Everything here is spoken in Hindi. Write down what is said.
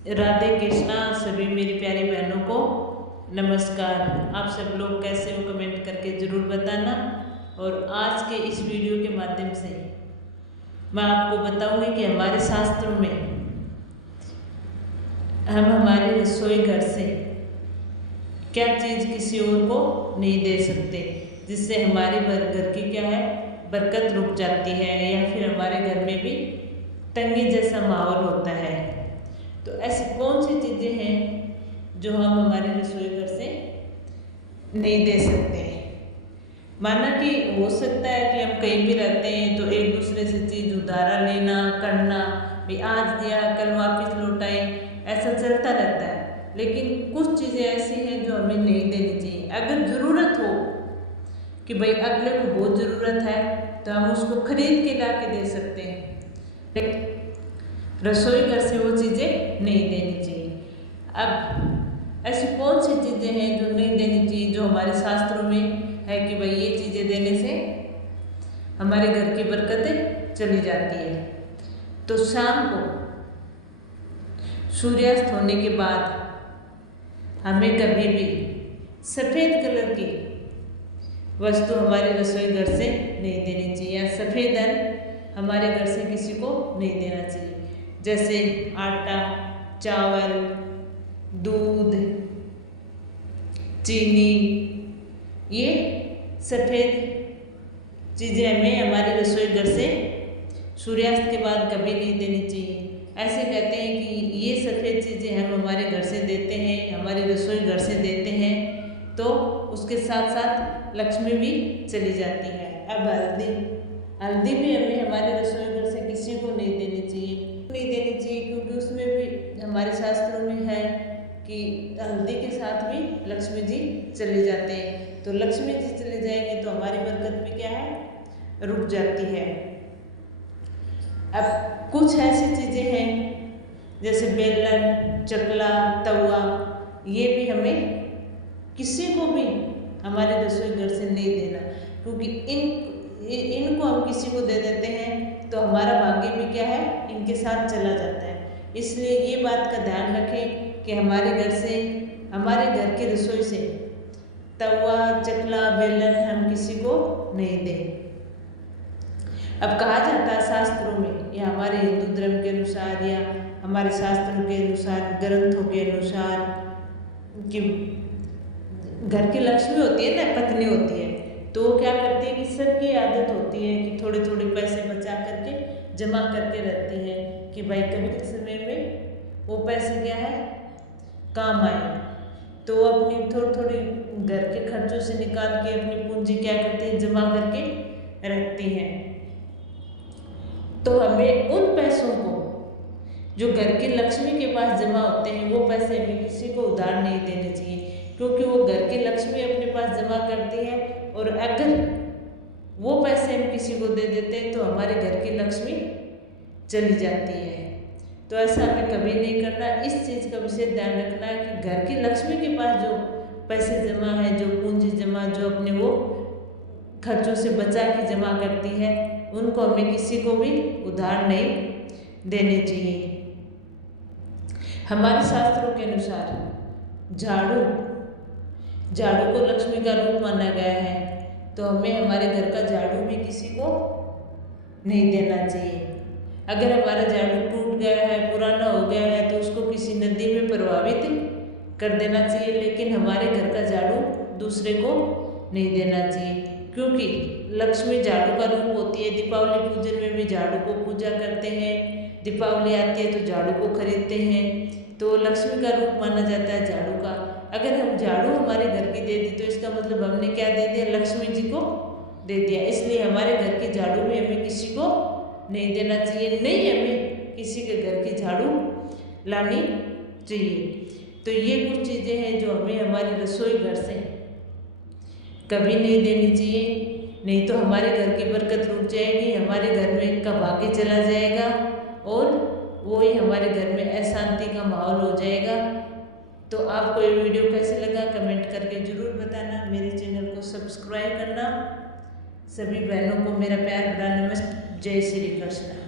राधे कृष्णा। सभी मेरी प्यारी बहनों को नमस्कार। आप सब लोग कैसे हो कमेंट करके ज़रूर बताना। और आज के इस वीडियो के माध्यम से मैं आपको बताऊंगी कि हमारे शास्त्रों में हम हमारे रसोई घर से क्या चीज़ किसी और को नहीं दे सकते, जिससे हमारे घर की क्या है बरकत रुक जाती है या फिर हमारे घर में भी तंगी जैसा माहौल होता है। तो ऐसी कौन सी चीज़ें हैं जो हम हमारे रसोई घर से नहीं दे सकते। माना कि हो सकता है कि हम कहीं भी रहते हैं तो एक दूसरे से चीज़ उधारा लेना करना, भी आज दिया कल वापस लौटाए, ऐसा चलता रहता है। लेकिन कुछ चीज़ें ऐसी हैं जो हमें नहीं देनी चाहिए। अगर ज़रूरत हो कि भाई अगले को बहुत ज़रूरत है तो हम उसको खरीद के ला के दे सकते हैं, लेकिन रसोई घर से वो चीज़ें नहीं देनी चाहिए। अब ऐसी कौन सी चीज़ें हैं जो नहीं देनी चाहिए, जो हमारे शास्त्रों में है कि भाई ये चीज़ें देने से हमारे घर की बरकतें चली जाती है। तो शाम को सूर्यास्त होने के बाद हमें कभी भी सफ़ेद कलर की वस्तु हमारे रसोई घर से नहीं देनी चाहिए, या सफ़ेद अन्न हमारे घर से किसी को नहीं देना चाहिए। जैसे आटा, चावल, दूध, चीनी, ये सफ़ेद चीज़ें हमें हमारे रसोई घर से सूर्यास्त के बाद कभी नहीं देनी चाहिए। ऐसे कहते हैं कि ये सफ़ेद चीज़ें हम हमारे घर से देते हैं, हमारे रसोई घर से देते हैं तो उसके साथ साथ लक्ष्मी भी चली जाती है। अब हल्दी भी हमें हमारे रसोई घर से किसी को नहीं देनी चाहिए, क्योंकि उसमें भी हमारे शास्त्रों में है कि हल्दी के साथ भी लक्ष्मी जी चले जाते हैं। तो लक्ष्मी जी चले जाएंगे तो हमारी बरकत भी क्या है रुक जाती है। अब कुछ ऐसी चीज़ें हैं जैसे बेलन, चकला, तवा, ये भी हमें किसी को भी हमारे रसोई घर से नहीं देना, क्योंकि इनको हम किसी को दे देते हैं तो हमारा भाग्य भी क्या है इनके साथ चला जाता है। इसलिए ये बात का ध्यान रखें कि हमारे घर से, हमारे घर की रसोई से तवा, चकला, बेलन हम किसी को नहीं दें। अब कहा जाता है शास्त्रों में या हमारे हिंदू धर्म के अनुसार या हमारे शास्त्रों के अनुसार, ग्रंथों के अनुसार, कि घर की लक्ष्मी होती है ना, पत्नी होती है, तो वो क्या करती है कि सबकी आदत होती है कि थोड़े थोड़े पैसे बचा करके जमा करके रहती है कि भाई कभी के समय में वो पैसे क्या है काम आए। तो वो अपनी थोड़ी थोड़ी घर के खर्चों से निकाल के अपनी पूंजी क्या करती है जमा करके रखती हैं। तो हमें उन पैसों को जो घर की लक्ष्मी के पास जमा होते हैं वो पैसे हमें किसी को उधार नहीं देने चाहिए, क्योंकि वो घर की लक्ष्मी अपने पास जमा करती है और अगर वो पैसे हम किसी को दे देते हैं तो हमारे घर की लक्ष्मी चली जाती है। तो ऐसा हमें कभी नहीं करना। इस चीज़ का विशेष ध्यान रखना है कि घर की लक्ष्मी के पास जो पैसे जमा है, जो पूंजी जमा, जो अपने वो खर्चों से बचा के जमा करती है, उनको हमें किसी को भी उधार नहीं देने चाहिए। हमारे शास्त्रों के अनुसार झाड़ू को लक्ष्मी का रूप माना गया है, तो हमें हमारे घर का झाड़ू भी किसी को नहीं देना चाहिए। अगर हमारा झाड़ू टूट गया है, पुराना हो गया है, तो उसको किसी नदी में प्रवाहित कर देना चाहिए, लेकिन हमारे घर का झाड़ू दूसरे को नहीं देना चाहिए, क्योंकि लक्ष्मी झाड़ू का रूप होती है। दीपावली पूजन में भी झाड़ू को पूजा करते हैं, दीपावली आती है तो झाड़ू को खरीदते हैं, तो लक्ष्मी का रूप माना जाता है झाड़ू का। अगर हम झाड़ू हमारे घर की दे दी तो इसका मतलब हमने क्या दे दिया, लक्ष्मी जी को दे दिया। इसलिए हमारे घर की झाड़ू भी हमें किसी को नहीं देना चाहिए, नहीं हमें किसी के घर की झाड़ू लानी चाहिए। तो ये कुछ चीज़ें हैं जो हमें हमारे रसोई घर से कभी नहीं देनी चाहिए, नहीं तो हमारे घर की बरकत रुक जाएगी, हमारे घर में का भाग्य चला जाएगा और वो ही हमारे घर में अशांति का माहौल हो जाएगा। तो आपको ये वीडियो कैसे लगा कमेंट करके ज़रूर बताना। मेरे चैनल को सब्सक्राइब करना। सभी बहनों को मेरा प्यार भरा नमस्ते। जय श्री कृष्ण।